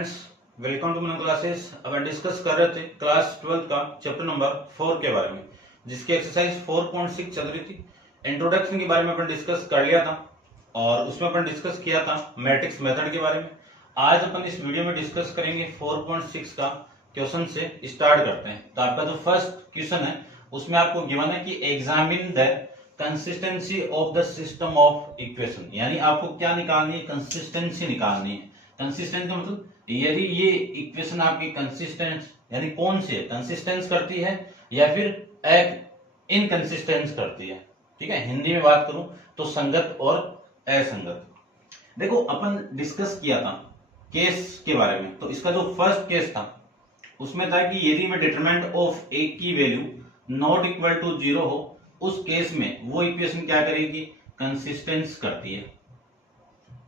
Friends, welcome to my classes. अब हम discuss कर रहे थे क्लास 12 का चैप्टर नंबर 4 के बारे में, जिसकी एक्सरसाइज 4.6 चल रही थी। इंट्रोडक्शन के बारे में अपन डिस्कस कर लिया था और उसमें अपन डिस्कस किया था मैट्रिक्स मेथड के बारे में। आज अपन इस वीडियो में डिस्कस करेंगे 4.6 का क्वेश्चन से स्टार्ट करते हैं। तो आपका जो फर्स्ट क्वेश्चन है उसमें आपको गिवन है कि examine the consistency of the system of equation, यानी आपको क्या निकालनी है, कंसिस्टेंसी निकालनी है। कंसिस्टेंट का मतलब यदि ये इक्वेशन आपकी कंसिस्टेंट यानी कौन से कंसिस्टेंस करती है या फिर इनकंसिस्टेंस करती है। ठीक है, हिंदी में बात करूं तो संगत और असंगत। देखो अपन डिस्कस किया था केस के बारे में, तो इसका जो फर्स्ट केस था उसमें था कि यदि मैं डिटरमिनेंट ऑफ ए की वैल्यू नॉट इक्वल टू 0 हो, उस केस में वो इक्वेशन क्या करेगी, कंसिस्टेंस करती है।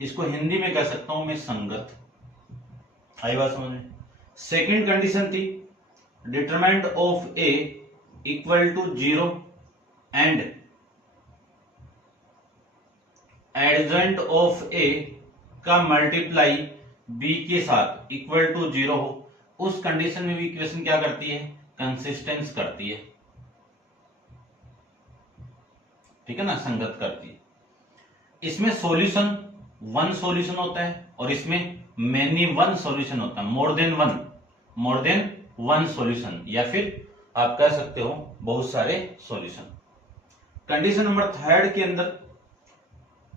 इसको हिंदी में कह सकता हूं मैं संगत। आई बात समझ में। सेकेंड कंडीशन थी determinant of A equal to 0 and adjoint of A का मल्टीप्लाई बी के साथ इक्वल टू 0 हो, उस कंडीशन में भी इक्वेशन क्या करती है, कंसिस्टेंस करती है। ठीक है ना, संगत करती है। इसमें सॉल्यूशन वन सॉल्यूशन होता है और इसमें मेनी वन सॉल्यूशन होता है, मोर देन वन सॉल्यूशन, या फिर आप कह सकते हो बहुत सारे सॉल्यूशन। कंडीशन नंबर थर्ड के अंदर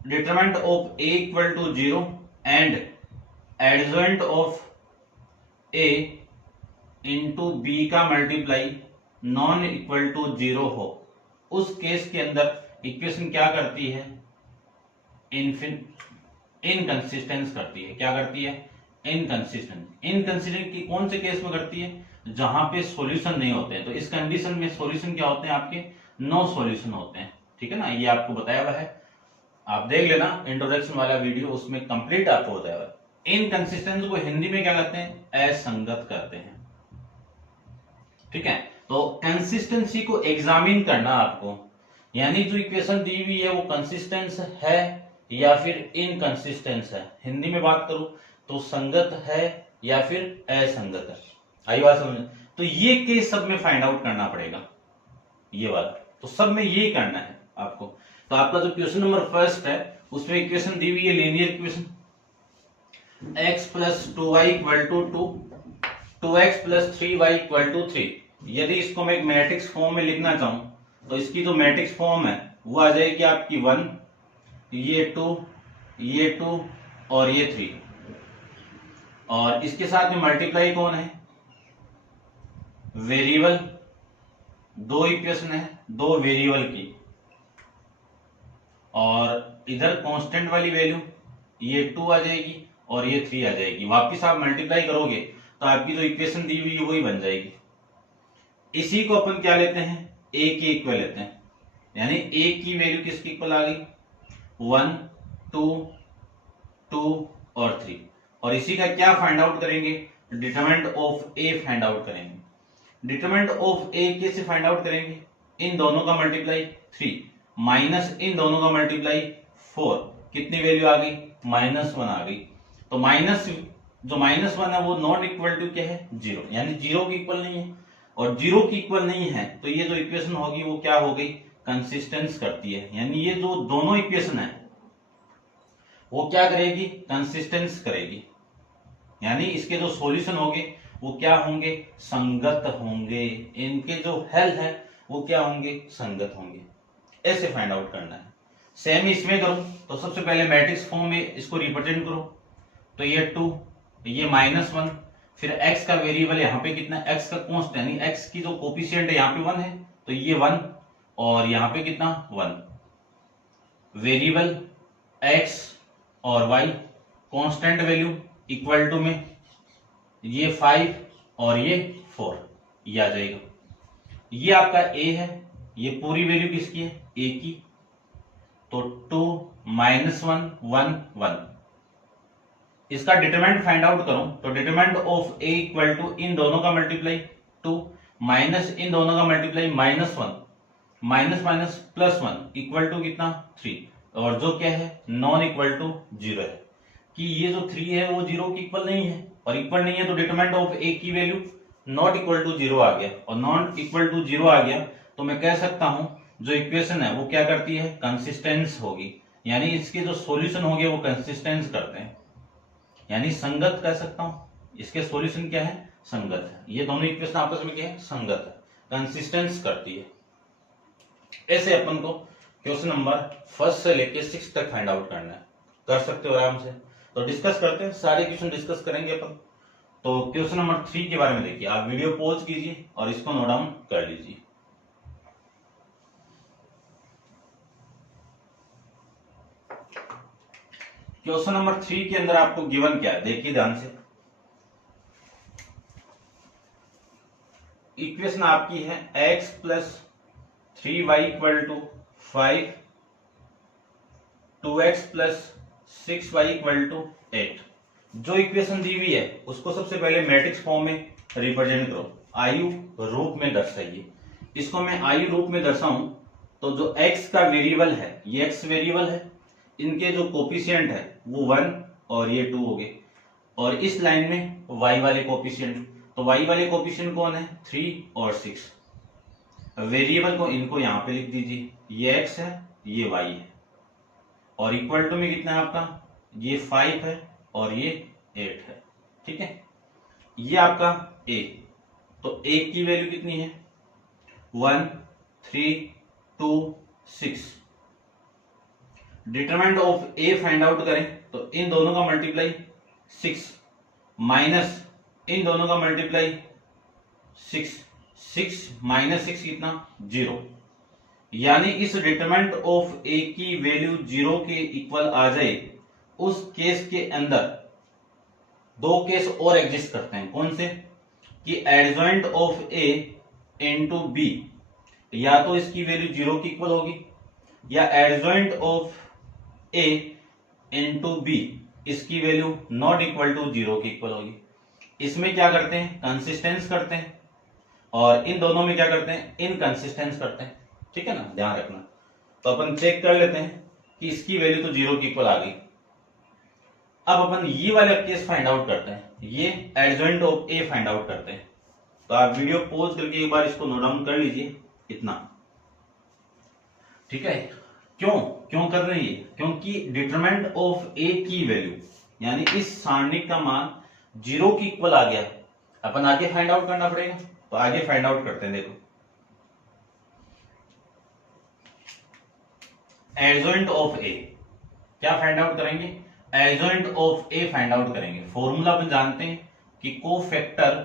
determinant of A equal to 0 and adjoint of a into b का मल्टीप्लाई नॉन इक्वल टू 0 हो, उस केस के अंदर इक्वेशन क्या करती है, इनकंसिस्टेंस करती है। क्या करती है, इनकंसिस्टेंट की कौन से केस में करती है, जहां पे सॉल्यूशन नहीं होते हैं। तो इस कंडीशन में सॉल्यूशन क्या होते हैं, आपके नो सॉल्यूशन होते हैं। ठीक है ना, ये आपको बताया हुआ है, आप देख लेना इंट्रोडक्शन वाला वीडियो, उसमें कंप्लीट आपको बताया हुआ है। इनकंसिस्टेंस को हिंदी में क्या कहते हैं, असंगत करते हैं। ठीक है, तो कंसिस्टेंसी को एग्जामिन करना आपको, यानी जो इक्वेशन दी हुई है वो कंसिस्टेंस है या फिर इनकंसिस्टेंस है। हिंदी में बात करूं तो संगत है या फिर असंगत है। आई बात समझ। तो ये केस सब में फाइंड आउट करना पड़ेगा, ये बात तो सब में ये करना है आपको। तो आपका जो क्वेश्चन नंबर फर्स्ट है उसमें इक्वेशन दी हुई है linear equation, x plus 2y equal to 2, 2x plus 3y equal to 3। यदि इसको मैं एक मैट्रिक्स फॉर्म में लिखना चाहूं तो इसकी जो मैट्रिक्स फॉर्म है वो आ जाएगी आपकी 1, ये 2 और ये 3, और इसके साथ में मल्टीप्लाई कौन है, वेरिएबल। दो इक्वेशन है दो वेरिएबल की, और इधर कांस्टेंट वाली वैल्यू ये 2 आ जाएगी और ये 3 आ जाएगी। वापिस आप मल्टीप्लाई करोगे तो आपकी जो इक्वेशन दी हुई है वही बन जाएगी। इसी को अपन क्या लेते हैं, ए की इक्वल लेते हैं, यानी ए की वैल्यू किसकी इक्वल आ गई, 1, 2 और 3। और इसी का क्या फाइंड आउट करेंगे, determinant of A find out करेंगे। डिटरमिनेंट ऑफ ए कैसे फाइंड आउट करेंगे, इन दोनों का मल्टीप्लाई 3 माइनस इन दोनों का मल्टीप्लाई 4, कितनी वैल्यू आ गई, -1 आ गई। तो जो -1 है वो नॉट इक्वल टू क्या है, 0, यानी 0 की इक्वल नहीं है, और 0 की इक्वल नहीं है तो ये जो इक्वेशन होगी वो क्या हो गई, कंसिस्टेंस करती है। यानी ये जो दोनों इक्वेशन है वो क्या करेगी, कंसिस्टेंस करेगी, यानी इसके जो सॉल्यूशन होंगे वो क्या होंगे, संगत होंगे। इनके जो हल है वो क्या होंगे, संगत होंगे। ऐसे फाइंड आउट करना है। सेम इसमें करो तो सबसे पहले मैट्रिक्स फॉर्म में इसको रिप्रेजेंट करो, तो ये 2, ये -1, फिर x का वेरिएबल यहाँ पे कितना, x का कांस्टेंट यानी x की जो कोफिशिएंट है यहाँ पे 1 है तो ये 1, और यहाँ पे कितना 1, वेरिएबल x और y, constant value equal to में ये 5 और ये 4, ये आ जाएगा। ये आपका a है, ये पूरी वैल्यू किसकी है, a की, तो 2 -1 1 1। इसका डिटरमिनेंट फाइंड आउट करो तो determinant of a equal to इन दोनों का मल्टीप्लाई 2 माइनस इन दोनों का मल्टीप्लाई -1 माइनस +1 इक्वल टू कितना 3, और जो क्या है नॉन इक्वल टू 0 है, कि ये जो 3 है वो 0 की इक्वल नहीं है, और इक्वल नहीं है तो डिटरमिनेंट ऑफ ए की वैल्यू नॉट इक्वल टू 0 आ गया, और नॉट इक्वल टू 0 आ गया तो मैं कह सकता हूं जो इक्वेशन है वो क्या करती है, कंसिस्टेंस होगी, यानी इसके जो सॉल्यूशन होंगे वो कंसिस्टेंस करते हैं, यानी संगत कह सकता हूं। इसके सॉल्यूशन क्या है, संगत है। ये दोनों इक्वेशन आपस में क्या है, संगत है, कंसिस्टेंस करती है। ऐसे अपन को क्वेश्चन नंबर 1 से लेके 6 तक फाइंड आउट करना है, कर सकते हो आराम से। तो डिस्कस करते हैं, सारे क्वेश्चन डिस्कस करेंगे अपन। तो क्वेश्चन नंबर 3 के बारे में देखिए, आप वीडियो पॉज कीजिए और इसको नोट डाउन कर लीजिए। क्वेश्चन नंबर 3 के अंदर आपको गिवन क्या है, देखिए ध्यान से। इक्वेशन आपकी है x plus 3y equal to 5, 2x plus 6y equal to 8। जो इक्वेशन दी हुई है उसको सबसे पहले मैट्रिक्स फॉर्म में रिप्रेजेंट करो, आयु रूप में दर्शाइए। इसको मैं आयु रूप में दर्शाऊं तो जो x का वेरिएबल है, ये x वेरिएबल है, इनके जो कोफिशिएंट है वो 1 और ये 2 हो गए, और इस लाइन में y वाले कोफिशिएंट, तो y वाले कोफिशिएंट कौन है, 3 और 6। वेरिएबल को इनको यहां पे लिख दीजिए, ये x है ये y है, और इक्वल टू में कितना है आपका, ये 5 है और ये 8 है, ठीक है। ये आपका a, तो a की वैल्यू कितनी है, 1, 3, 2, 6। Determinant of a find out करें तो इन दोनों का मल्टीप्लाई 6 माइनस इन दोनों का मल्टीप्लाई 6, 6 माइनस 6 कितना, 0। यानी इस डिटरमिनेंट ऑफ a की वैल्यू 0 के इक्वल आ जाए, उस केस के अंदर दो केस और एग्जिस्ट करते हैं। कौन से, कि adjoint of a into b, या तो इसकी वैल्यू 0 की इक्वल होगी, या adjoint of a into b, इसकी वैल्यू नॉट इक्वल टू 0 की इक्वल होगी। इसमें क्या करते हैं, कंसिस्टेंस करते हैं, और इन दोनों में क्या करते हैं, इनकंसिस्टेंस करते हैं, ठीक है ना, ध्यान रखना। तो अपन चेक कर लेते हैं कि इसकी वैल्यू तो 0 की इक्वल आ गई। अब अपन ये वाला केस फाइंड आउट करते हैं, ये adjoint of A find out करते हैं। तो आप वीडियो पॉज करके एक बार इसको नोट डाउन कर लीजिए, इतना, ठीक है। क्यों क्यों कर रहे हैं, क्योंकि डिटरमिनेंट ऑफ ए की वैल्यू, यानी इस सारणिक का मान 0 की इक्वल आ गया, अपन आगे फाइंड आउट करना पड़ेगा। तो आगे फाइंड आउट करते हैं, देखो एडजॉइंट ऑफ ए, क्या फाइंड आउट करेंगे, adjoint of A find out करेंगे। फॉर्मूला अपन जानते हैं कि कोफैक्टर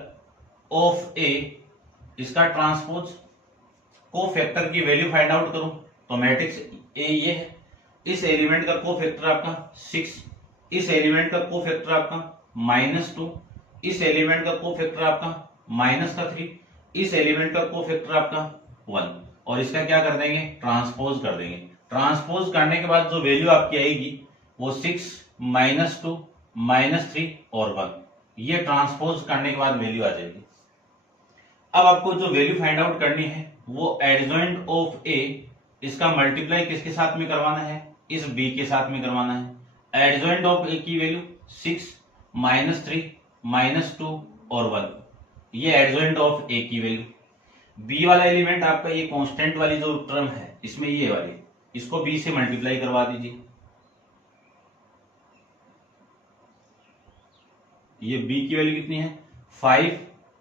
ऑफ ए, इसका ट्रांसपोज, कोफैक्टर की वैल्यू फाइंड आउट करूं तो मैट्रिक्स ए ये है, इस एलिमेंट का कोफैक्टर आपका 6, इस एलिमेंट का कोफैक्टर आपका -2, इस एलिमेंट का कोफैक्टर आपका -3, इस एलिमेंट का कोफैक्टर आपका 1, और इसका क्या कर देंगे, ट्रांसपोज कर देंगे। ट्रांसपोज करने के बाद जो वैल्यू आपकी आएगी वो 6, -2, -3 और 1, ये ट्रांसपोज करने के बाद वैल्यू आ जाएगी। अब आपको जो वैल्यू फाइंड आउट करनी है वो एडजॉइंट ऑफ ए, इसका मल्टीप्लाई किसके साथ में करवाना है, इस b के साथ में करवाना है। एडजॉइंट ऑफ ए की वैल्यू 6, -3, -2 और 1, ये एडजॉइंट ऑफ ए की वैल्यू। b वाला एलिमेंट आपका ये कांस्टेंट वाली जो टर्म है, इसमें ये वाली, इसको b से मल्टीप्लाई करवा दीजिए। ये b की वैल्यू कितनी है, 5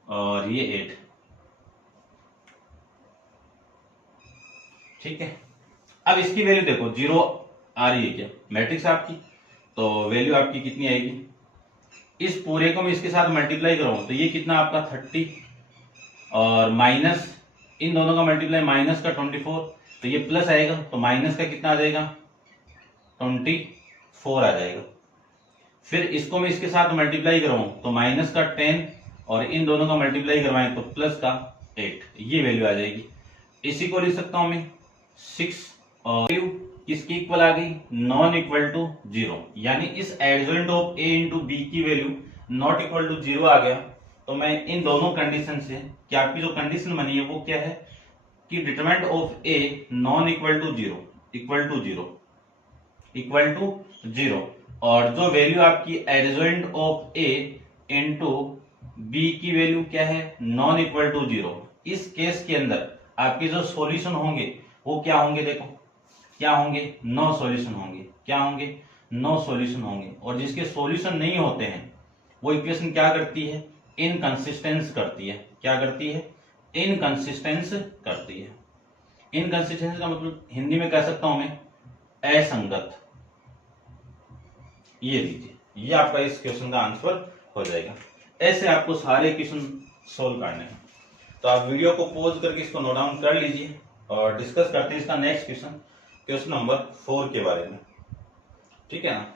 और ये 8, ठीक है। अब इसकी वैल्यू देखो 0 आ रही है क्या, मैट्रिक्स आपकी, तो वैल्यू आपकी कितनी आएगी, इस पूरे को मैं इसके साथ मल्टीप्लाई कराऊं तो ये कितना आपका 30, और माइनस इन दोनों का मल्टीप्लाई माइनस का 24, तो ये प्लस आएगा, तो माइनस का कितना आ जाएगा, 24 आ जाएगा। फिर इसको मैं इसके साथ मल्टीप्लाई कराऊं तो माइनस का 10, और इन दोनों का मल्टीप्लाई करवाएं तो प्लस का 8, ये वैल्यू आ जाएगी। इसी को लिख सकता हूं मैं 6, और वैल्यू किसकी इक्वल आ गई, नॉन इक्वल टू 0, यानी इस adjoint of a into b की वैल्यू नॉट इक्वल टू 0 आ गया। तो मैं इन दोनों कंडीशन से, कि आपकी जो कंडीशन बनी है वो क्या है, कि determinant of a non equal to 0 equal to 0 equal to 0, और जो वैल्यू आपकी adjoint of a into b की वैल्यू क्या है, नॉन इक्वल टू 0। इस केस के अंदर आपके जो सॉल्यूशन होंगे वो क्या होंगे, देखो क्या होंगे, नो सॉल्यूशन होंगे। क्या होंगे, नो सॉल्यूशन होंगे। और जिसके सॉल्यूशन नहीं होते हैं वो इक्वेशन क्या करती है, इनकंसिस्टेंस करती है। क्या करती है, इनकंसिस्टेंस करती है। इनकंसिस्टेंस का मतलब हिंदी में कह सकता हूं मैं असंगत। ये लीजिए, ये आपका इस क्वेश्चन का आंसर हो जाएगा। ऐसे आपको सारे क्वेश्चन सोल्व करने हैं। तो आप वीडियो को पॉज करके इसको नोट डाउन कर लीजिए और डिस्कस करते हैं इसका नेक्स्ट क्वेश्चन, क्वेश्चन नंबर 4 के बारे में। ठीक है ना,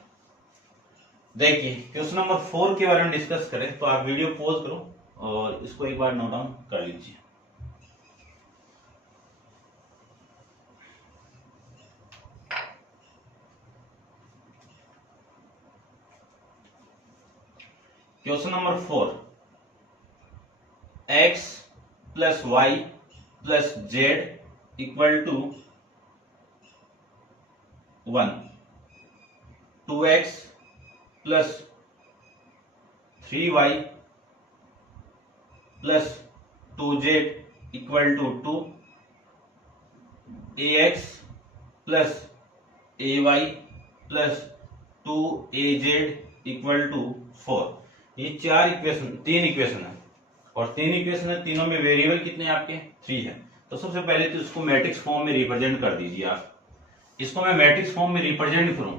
देखिए क्वेश्चन नंबर 4 के बारे में डिस्कस करें तो आप वीडियो पॉज करो और इसको एक बार नोट डाउन कर लीजिए। Question number 4, x plus y plus z equal to 1, 2x plus 3y plus 2z equal to 2, ax plus ay plus 2az equal to 4। ये तीन इक्वेशन है और तीन इक्वेशन है, तीनों में वेरिएबल कितने आपके 3 है। तो सबसे पहले तो इसको मैट्रिक्स फॉर्म में रिप्रेजेंट कर दीजिए आप। इसको मैं मैट्रिक्स फॉर्म में रिप्रेजेंट करूं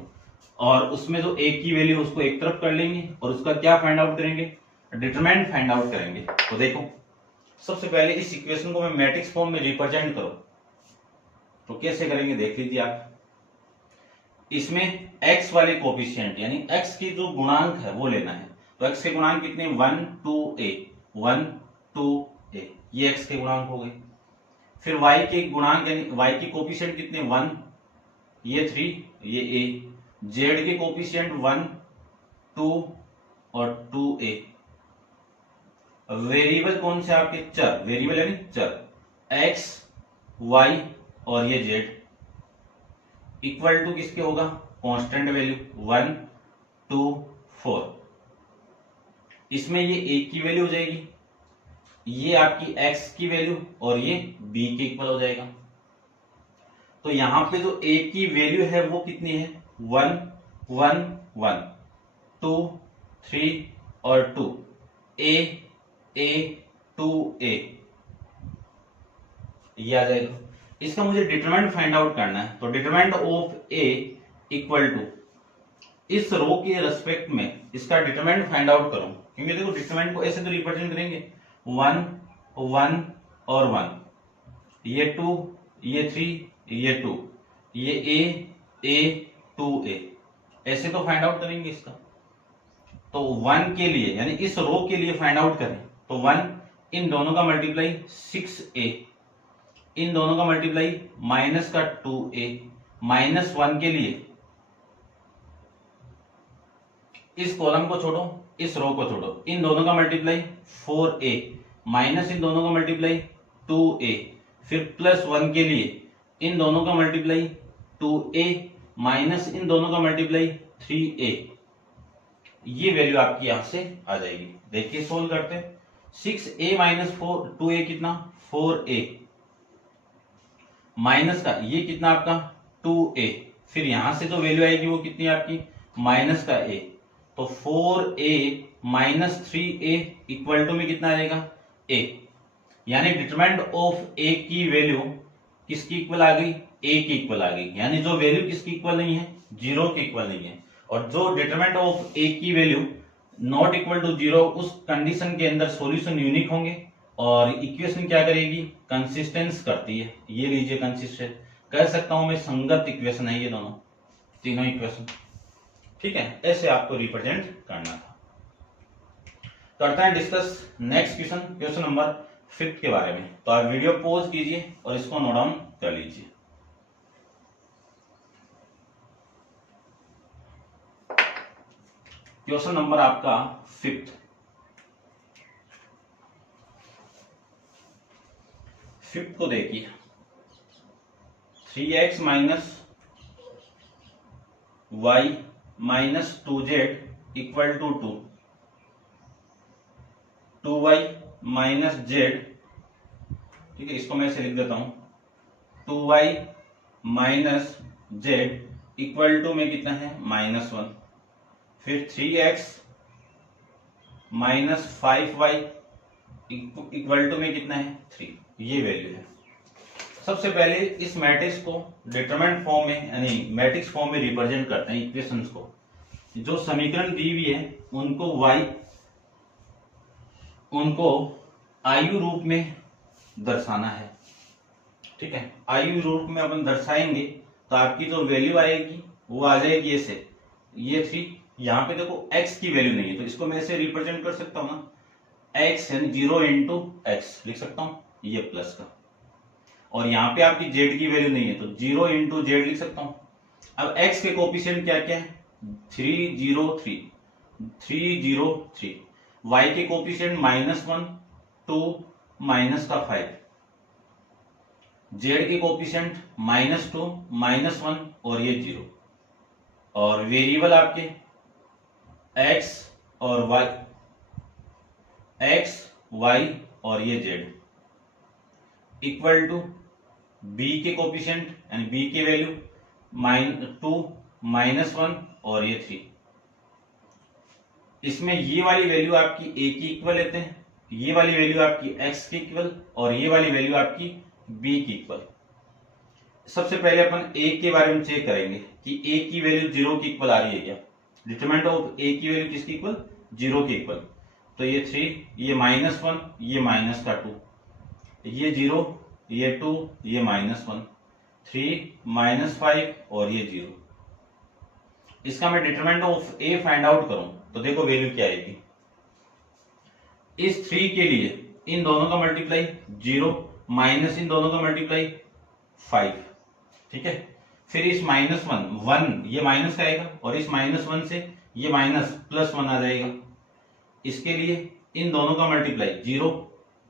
और उसमें जो a की वैल्यू उसको एक तरफ कर लेंगे और उसका क्या फाइंड आउट करेंगे, डिटरमिनेंट फाइंड आउट करेंगे। तो देखो सबसे पहले इस इक्वेशन को मैं मैट्रिक्स फॉर्म में रिप्रेजेंट करूं तो कैसे करेंगे देख लीजिए आप। इसमें x वाले कोफिशिएंट यानी x की जो गुणांक है वो लेना है। तो x के गुणांक कितने, 1 2a, 1 2a, ये x के गुणांक हो गए। फिर y के गुणांक यानी y की कोफिशिएंट कितने, 1, ये 3, ये a। z के कोफिशिएंट 1 2 और 2a। वेरिएबल कौन से आपके, चर, वेरिएबल यानी चर, x y और ये z इक्वल टू किसके होगा, कांस्टेंट वैल्यू 1 2 4। इसमें ये a की वैल्यू हो जाएगी, ये आपकी x की वैल्यू और ये b के इक्वल हो जाएगा। तो यहां पे जो a की वैल्यू है वो कितनी है, 1 1 1 2 3 और 2, a 2a, ये आ जाएगा। इसका मुझे डिटरमिनेंट फाइंड आउट करना है। तो determinant of a equal to इस रो के रेस्पेक्ट में इसका डिटरमिनेंट फाइंड आउट करूं, क्योंकि देखो डिटरमिनेंट को ऐसे तो रिप्रेजेंट करेंगे 1 1 और 1, ये 2 ये 3 ये 2, ये a 2a, ऐसे तो फाइंड आउट करेंगे इसका। तो 1 के लिए यानी इस रो के लिए फाइंड आउट करें तो 1 इन दोनों का मल्टीप्लाई 6a, इन दोनों का मल्टीप्लाई माइनस का 2a, -1 के लिए इस कॉलम को छोड़ो इस रो को छोड़ो, इन दोनों का मल्टीप्लाई 4a, माइनस इन दोनों का मल्टीप्लाई 2a, फिर +1 के लिए इन दोनों का मल्टीप्लाई 2a, माइनस इन दोनों का मल्टीप्लाई 3a। ये वैल्यू आपकी यहां से आ जाएगी। देखिए सोल्व करते हैं। 6a माइनस 2a कितना, 4a, माइनस का ये कितना आपका 2a, फिर यहां से जो वैल्यू आएगी वो कितनी आपकी, माइनस का a। तो 4a minus 3a equal to में कितना आ जाएगा, a। यानी डिटरमिनेंट ऑफ a की वैल्यू किसकी इक्वल आ गई, a की इक्वल आ गई। यानी जो वैल्यू किसकी इक्वल नहीं है, 0 की इक्वल नहीं है। और जो डिटरमिनेंट ऑफ a की वैल्यू नॉट इक्वल टू 0, उस कंडीशन के अंदर सॉल्यूशन यूनिक होंगे और इक्वेशन क्या करेगी, कंसिस्टेंस करती है। ये लीजिए कंसिस्टेंट, कह सकता हूं मैं संगत इक्वेशन है ये दोनों तीनों इक्वेशन। ठीक है, ऐसे आपको रिप्रेजेंट करना था। करते हैं discuss next question, question number 5 के बारे में। तो आप वीडियो पॉज कीजिए और इसको नोट डाउन कर लीजिए। क्वेश्चन नंबर आपका 5th, 5th को देखिए। 3x minus y minus 2z equal to 2, 2y minus z, ठीक है, इसको मैं ऐसे लिख देता हूं, 2y minus Z equal to में कितना है -1, फिर 3x minus 5y equal to में कितना है 3, ये वैल्यू है। सबसे पहले इस मैट्रिक्स को डिटरमिनेंट फॉर्म में यानी मैट्रिक्स फॉर्म में रिप्रेजेंट करते हैं इक्वेशंस को। जो समीकरण दी हुई है उनको आयु रूप में दर्शाना है, ठीक है। आयु रूप में अपन दर्शाएंगे तो आपकी जो वैल्यू आएगी वो आ जाएगी ऐसे, ये 3, यहाँ पे देखो x की वैल्यू नहीं है तो इसको मैं ऐसे रिप्रेजेंट कर सकता हूँ ना, x यानी 0 इंटू एक्स लिख सकता हूँ, ये प्लस का, और यहाँ पे आपकी z की वैल्यू नहीं है तो 0 इंटू जेड लिख सकता हूँ। अब x के कोफिशिएंट क्या क्या है, 303, 303, y के कोफिशिएंट -1, 2, -5, z के कोफिशिएंट -2, -1 और ये 0, और वेरिएबल आपके x और y, x, y और ये z इक्वल टू b के कोफिशिएंट यानी b की वैल्यू -2, -1 और ये 3। इसमें ये वाली वैल्यू आपकी a की इक्वल लेते हैं, ये वाली वैल्यू आपकी x की इक्वल और ये वाली वैल्यू आपकी b की इक्वल। सबसे पहले अपन a के बारे में चेक करेंगे कि a की वैल्यू 0 की इक्वल आ रही है क्या। डिटरमिनेंट ऑफ a की वैल्यू किसकी इक्वल, 0 की इक्वल, तो ये 3, ये -1, ये -2, ये 0, ये 2, ये -1, 3, -5 और ये 0। इसका मैं determinant of a find out करूं तो देखो वैल्यू क्या आएगी। इस 3 के लिए इन दोनों का मल्टीप्लाई 0 माइनस इन दोनों का मल्टीप्लाई 5, ठीक है। फिर इस -1 ये माइनस का आएगा और इस -1 से ये +1 आ जाएगा। इसके लिए इन दोनों का मल्टीप्लाई 0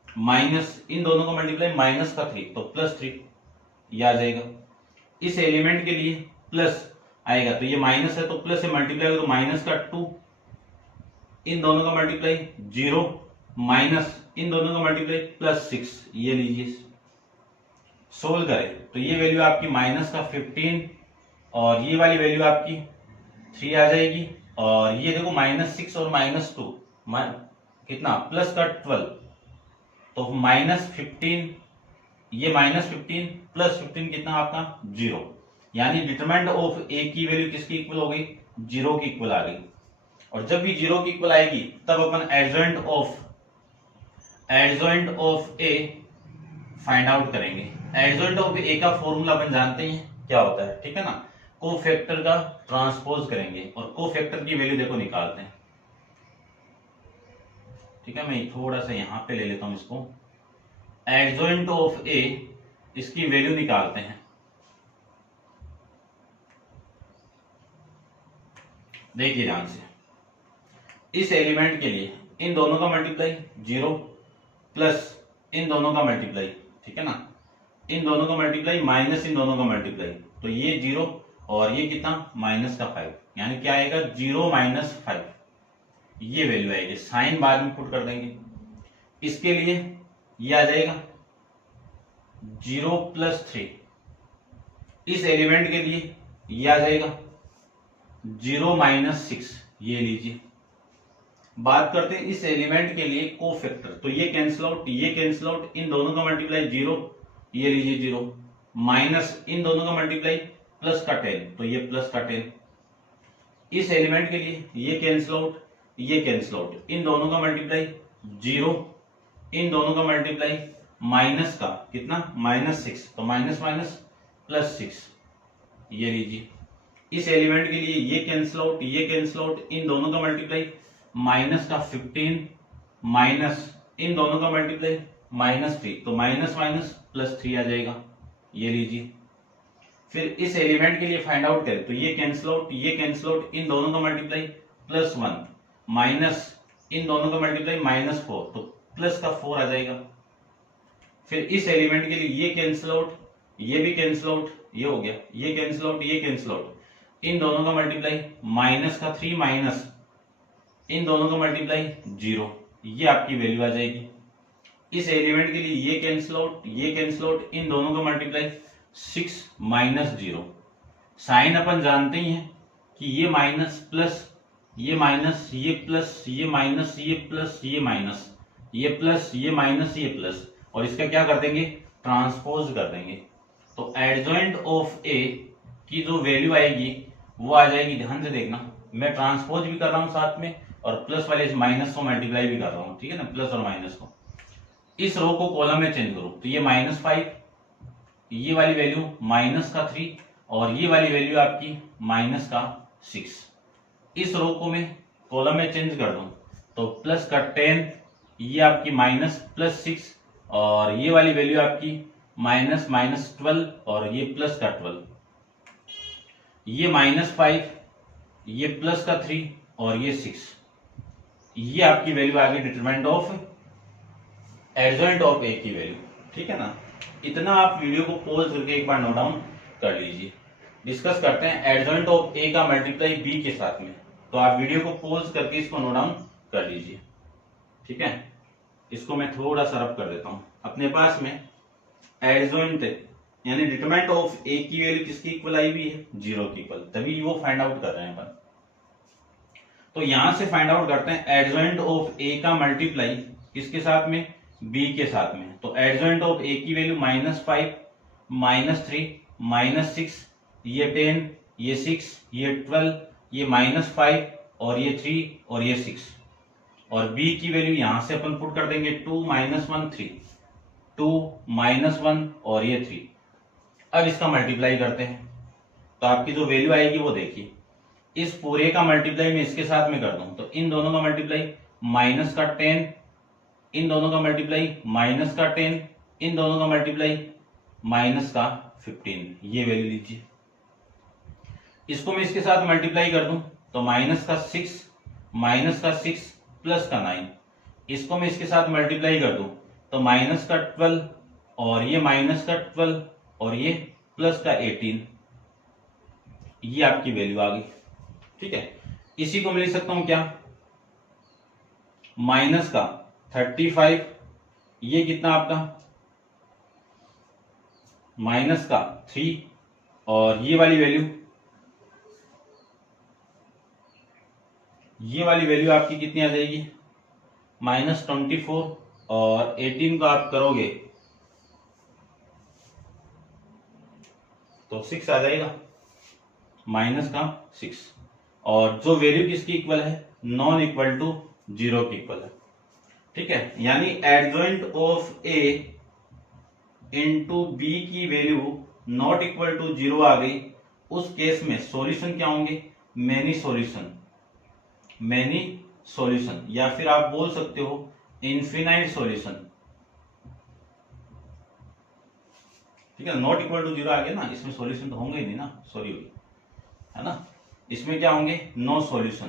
माइनस इन दोनों का मल्टीप्लाई -3 तो +3 ये आ जाएगा। इस एलिमेंट के लिए प्लस आएगा तो ये माइनस है तो प्लस से मल्टीप्लाई होगा तो -2, इन दोनों का मल्टीप्लाई 0 माइनस इन दोनों का मल्टीप्लाई +6, ये लीजिए। सोल्व करें तो ये वैल्यू आपकी -15 और ये वाली वैल्यू आपकी 3 आ जाएगी, और ये देखो -6 और -2 कितना +12 तो -15, ये -15 +15 कितना आपका 0, यानी डिटरमिनेंट ऑफ a की वैल्यू किसकी इक्वल हो गई, 0 की इक्वल आ गई। और जब भी 0 की इक्वल आएगी तब अपन adjoint of a find out करेंगे। एडजॉइंट ऑफ a का फॉर्मूला अपन जानते हैं क्या होता है, ठीक है ना। कोफैक्टर का ट्रांसपोज करेंगे और कोफैक्टर की वैल्यू देखो निकालते हैं, ठीक है। मैं थोड़ा सा यहां पे ले लेता हूं इसको, एडजॉइंट ऑफ a इसकी वैल्यू निकालते हैं। देखिए ध्यान से, इस एलिमेंट के लिए इन दोनों का मल्टीप्लाई 0 प्लस इन दोनों का मल्टीप्लाई, ठीक है ना, इन दोनों का मल्टीप्लाई माइनस इन दोनों का मल्टीप्लाई, तो ये 0 और ये कितना -5, यानी क्या आएगा 0 - 5, ये वैल्यू आएगी। साइन बाद में पुट कर देंगे। इसके लिए ये आ जाएगा 0 + 3, इस एलिमेंट के लिए ये आ जाएगा 0 - 6, ये लीजिए। बात करते हैं इस एलिमेंट के लिए कोफैक्टर, तो ये कैंसिल आउट, ये कैंसिल आउट, इन दोनों का मल्टीप्लाई 0, ये लीजिए 0, माइनस इन दोनों का मल्टीप्लाई +10 तो ये +10। इस एलिमेंट के लिए ये कैंसिल आउट, ये कैंसिल आउट, इन दोनों का मल्टीप्लाई 0, इन दोनों का मल्टीप्लाई माइनस का कितना -6 तो +6, ये लीजिए। इस एलिमेंट के लिए ये कैंसिल आउट, ये कैंसिल आउट, इन दोनों का मल्टीप्लाई -15 माइनस इन दोनों का मल्टीप्लाई -3 तो +3 आ जाएगा, ये लीजिए। फिर इस एलिमेंट के लिए फाइंड आउट करें तो ये कैंसिल आउट, ये कैंसिल आउट, इन दोनों का मल्टीप्लाई +1 माइनस इन दोनों का मल्टीप्लाई -4 तो +4 आ जाएगा। फिर इस एलिमेंट के लिए ये कैंसिल आउट, ये भी कैंसिल आउट, ये हो गया, ये कैंसिल आउट, ये कैंसिल आउट, इन दोनों का मल्टीप्लाई -3 माइनस इन दोनों का मल्टीप्लाई 0, ये आपकी वैल्यू आ जाएगी। इस एलिमेंट के लिए ये कैंसिल आउट, ये कैंसिल आउट, इन दोनों का मल्टीप्लाई 6 माइनस 0। साइन अपन जानते ही हैं कि ये माइनस प्लस, ये माइनस, ये प्लस, ये माइनस, ये प्लस, ये माइनस, ये प्लस, ये माइनस, ये प्लस, और इसका क्या कर देंगे, ट्रांसपोज कर देंगे। तो एडजॉइंट ऑफ ए की जो वैल्यू आएगी वो आ जाएगी, ध्यान से देखना, मैं ट्रांसपोज भी कर रहा हूं साथ में और प्लस वाले इस माइनस को मल्टीप्लाई भी कर रहा हूं, ठीक है ना, प्लस और माइनस को। इस रो को कॉलम में चेंज करो तो ये -5, ये वाली वैल्यू माइनस का 3 और ये वाली वैल्यू आपकी माइनस का 6। इस रो को मैं कॉलम में चेंज कर दूं तो प्लस का 10, ये आपकी माइनस प्लस 6 और ये वाली वैल्यू आपकी माइनस माइनस 12 और ये प्लस का 12, ये -5, ये प्लस का 3 और ये 6। ये आपकी वैल्यू आ गई डिटरमिनेंट ऑफ एडजॉइंट ऑफ ए की वैल्यू, ठीक है ना। इतना आप वीडियो को पॉज करके एक बार नोट डाउन कर लीजिए। डिस्कस करते हैं एडजॉइंट ऑफ ए का मल्टीप्लाई बी के साथ में, तो आप वीडियो को पॉज करके इसको नोट डाउन कर लीजिए, ठीक है। इसको मैं थोड़ा सा रब कर देता हूं। अपने पास में एडजॉइंट यानी डिटरमिनेंट ऑफ ए की वैल्यू किसकी इक्वल आई हुई है, 0 की इक्वल, तभी वो फाइंड आउट कर रहे हैं अपन। तो यहां से फाइंड आउट करते हैं एडजॉइंट ऑफ ए का मल्टीप्लाई किसके साथ में, बी के साथ में। तो एडजॉइंट ऑफ ए की वैल्यू -5, -3, -6, ये 10, ये 6, ये 12, ये -5 और ये 3 और ये 6, और बी की वैल्यू यहां से अपन पुट कर देंगे 2 -1 3, 2 -1 और ये 3। अब इसका मल्टीप्लाई करते हैं तो आपकी जो वैल्यू आएगी वो देखिए, इस पूरे का मल्टीप्लाई मैं इसके साथ में कर दूं तो इन दोनों का मल्टीप्लाई माइनस का 10, इन दोनों का मल्टीप्लाई माइनस का 10, इन दोनों का मल्टीप्लाई माइनस का 15, ये वैल्यू लीजिए। इसको मैं इसके साथ मल्टीप्लाई कर दूं तो माइनस का 6 प्लस का 9, इसको मैं इसके साथ मल्टीप्लाई कर दूं तो माइनस का 12 और ये माइनस का 12 और ये प्लस का 18, ये आपकी वैल्यू आ गई, ठीक है। इसी को मैं लिख सकता हूं क्या, माइनस का 35, ये कितना आपका माइनस का 3 और ये वाली वैल्यू आपकी कितनी आ जाएगी, -24 और 18 को आप करोगे तो 6 आ जाएगा, माइनस का 6, और जो वैल्यू किसकी इक्वल है, नॉन इक्वल टू 0 की इक्वल है, ठीक है। यानी adjoint of a into b की वैल्यू नॉट इक्वल टू 0 आ गई, उस केस में सॉल्यूशन क्या होंगे, मेनी सॉल्यूशन, या फिर आप बोल सकते हो इनफिनाइट सॉल्यूशन, ठीक है। नॉट इक्वल टू 0 आ गया ना, इसमें सॉल्यूशन तो होंगे ही नहीं ना, सॉरी होगी, है ना। इसमें क्या होंगे, नो सॉल्यूशन,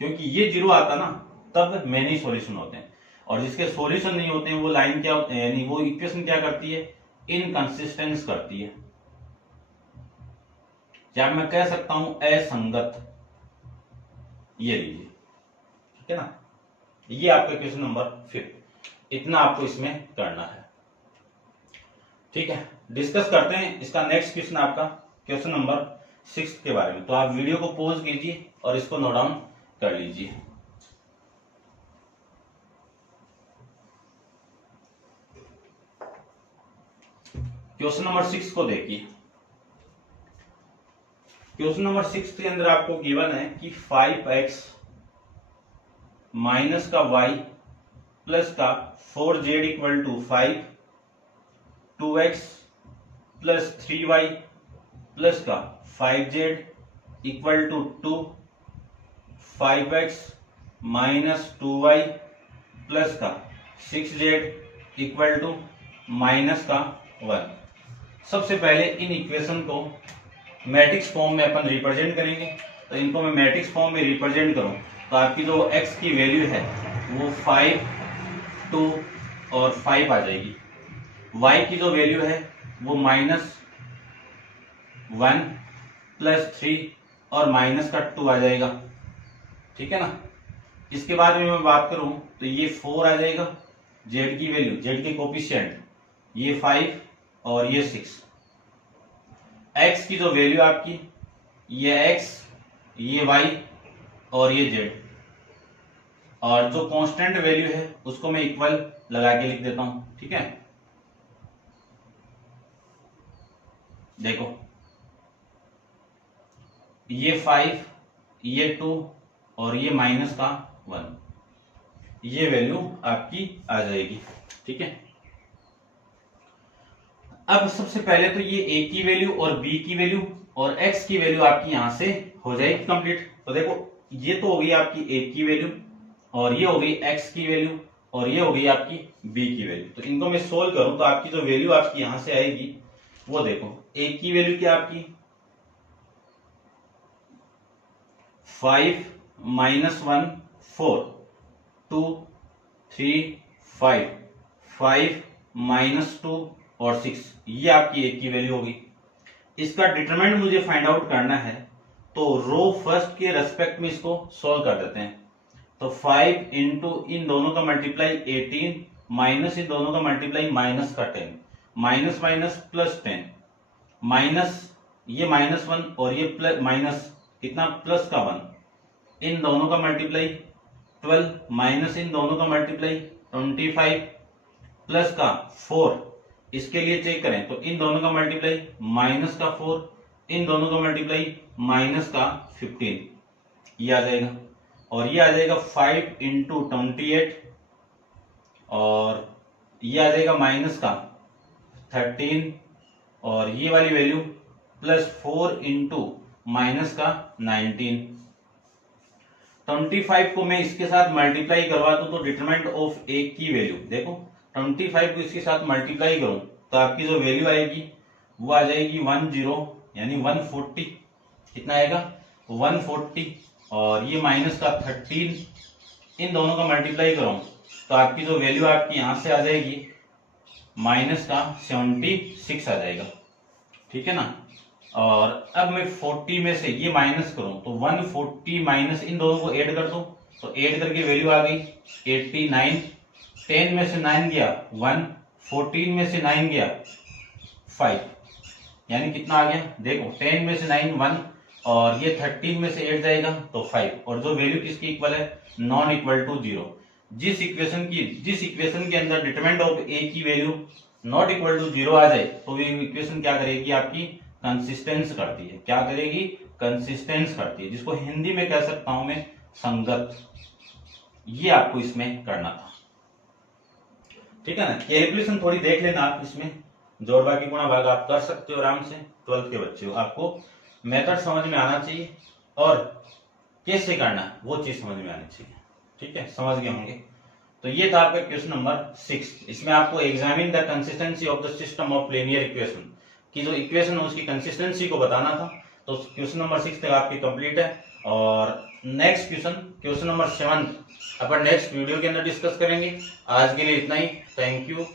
क्योंकि ये 0 आता ना तब मेनी सॉल्यूशन होते हैं, और जिसके सॉल्यूशन नहीं होते हैं वो लाइन क्या होते हैं, यानी वो इक्वेशन क्या करती है, इनकंसिस्टेंस करती है, या मैं कह सकता हूं असंगत, ये लीजिए, ठीक है ना। ये आपका क्वेश्चन नंबर 5, इतना आपको इसमें करना है, ठीक है। डिस्कस करते हैं इसका नेक्स्ट क्वेश्चन, आपका क्वेश्चन नंबर 6 के बारे में। तो आप वीडियो को पॉज कीजिए और इसको नोट डाउन कर लीजिए। क्वेश्चन नंबर 6 को देखिए। क्वेश्चन नंबर 6 के अंदर आपको गिवन है कि 5x माइनस का y प्लस का 4z equal to 5, 2x plus 3y plus का 5z equal to 2, 5x minus 2y plus का 6z इक्वल टू माइनस का 1। सबसे पहले इन इक्वेशन को मैट्रिक्स फॉर्म में अपन रिप्रेजेंट करेंगे। तो इनको मैं मैट्रिक्स फॉर्म में रिप्रेजेंट करूं तो आपकी जो x की वैल्यू है वो 5, 2 और 5 आ जाएगी। y की जो वैल्यू है वो -1 प्लस 3 और माइनस का 2 आ जाएगा, ठीक है ना। इसके बाद में मैं बात करूं तो ये 4 आ जाएगा, जेड की वैल्यू, जेड के कोफिशिएंट ये 5 और ये 6। एक्स की जो वैल्यू आपकी ये एक्स, ये वाई और ये जेड, और जो कांस्टेंट वैल्यू है उसको मैं इक्वल लगा के लिख देता हूं। ठीक है, देखो ये 5, ये 2 और ये माइनस का 1, ये वैल्यू आपकी आ जाएगी। ठीक है, अब सबसे पहले तो ये ए की वैल्यू और बी की वैल्यू और एक्स की वैल्यू आपकी यहां से हो जाएगी कंप्लीट। तो देखो ये तो हो गई आपकी ए की वैल्यू और ये हो गई एक्स की वैल्यू और ये हो गई आपकी बी की वैल्यू। तो इनको मैं सोल्व करूं तो आपकी जो वैल्यू आपकी यहां से आएगी वो देखो, ए की वैल्यू क्या आपकी 5 -1 4 2 3 5 5 -2 और 6, ये आपकी ए की वैल्यू होगी। इसका डिटरमिनेंट मुझे फाइंड आउट करना है, तो रो फर्स्ट के रेस्पेक्ट में इसको सॉल्व कर देते हैं। तो 5 इंटू इन दोनों का मल्टीप्लाई 18 माइनस इन दोनों का मल्टीप्लाई माइनस का 10, माइनस माइनस प्लस 10, माइनस ये -1 और ये प्लस माइनस कितना प्लस का 1, इन दोनों का मल्टीप्लाई 12 माइनस इन दोनों का मल्टीप्लाई 25 प्लस का 4, इसके लिए चेक करें तो इन दोनों का मल्टीप्लाई माइनस का 4, इन दोनों का मल्टीप्लाई माइनस का 15, ये आ जाएगा। और ये आ जाएगा 5 इंटू 28 और ये आ जाएगा माइनस का 13 और ये वाली वैल्यू प्लस 4 इंटू माइनस का 19। 25 को मैं इसके साथ मल्टीप्लाई करवा दूं तो डिटरमिनेंट ऑफ ए की वैल्यू देखो, 25 को इसके साथ मल्टीप्लाई करूं तो आपकी जो वैल्यू आएगी वो आ जाएगी 10 यानी 140, कितना आएगा 140, और ये माइनस का 13, इन दोनों का मल्टीप्लाई करूं तो आपकी जो वैल्यू आपकी यहां से आ जाएगी माइनस का 76 आ जाएगा। ठीक है ना, और अब मैं 40 में से ये माइनस करूं तो 140 माइनस इन दोनों को ऐड कर दूं तो ऐड करके वैल्यू आ गई 89, 10 में से 9 गया 1, 14 में से 9 गया 5, यानी कितना आ गया देखो 10 में से 9 1 और ये 13 में से 8 जाएगा तो 5, और जो वैल्यू किसकी इक्वल है नॉन इक्वल टू 0। जिस इक्वेशन के अंदर डिटरमिनेंट ऑफ ए की वैल्यू नॉट इक्वल टू 0 आ जाए तो ये इक्वेशन क्या करेगी आपकी कंसिस्टेंस करती है। क्या करेगी कंसिस्टेंस करती है, जिसको हिंदी में कह सकता हूं मैं संगत। ये आपको इसमें करना था। ठीक है ना, कैलकुलेशन थोड़ी देख लेना आप, इसमें जोड़ बाकी गुणा भाग आप कर सकते हो आराम से, 12th के बच्चे हो, आपको मेथड समझ में आना चाहिए और कैसे करना वो चीज समझ में आनी चाहिए। ठीक है, समझ गए होंगे। तो ये था आपका क्वेश्चन नंबर 6। इसमें आपको examine the consistency of the system of linear equation की जो इक्वेशन है उसकी कंसिस्टेंसी को बताना था। तो क्वेश्चन नंबर 6 तक आपकी कंप्लीट है, और नेक्स्ट क्वेश्चन नंबर 7 अपन नेक्स्ट वीडियो के अंदर डिस्कस करेंगे। आज के लिए इतना ही, थैंक यू।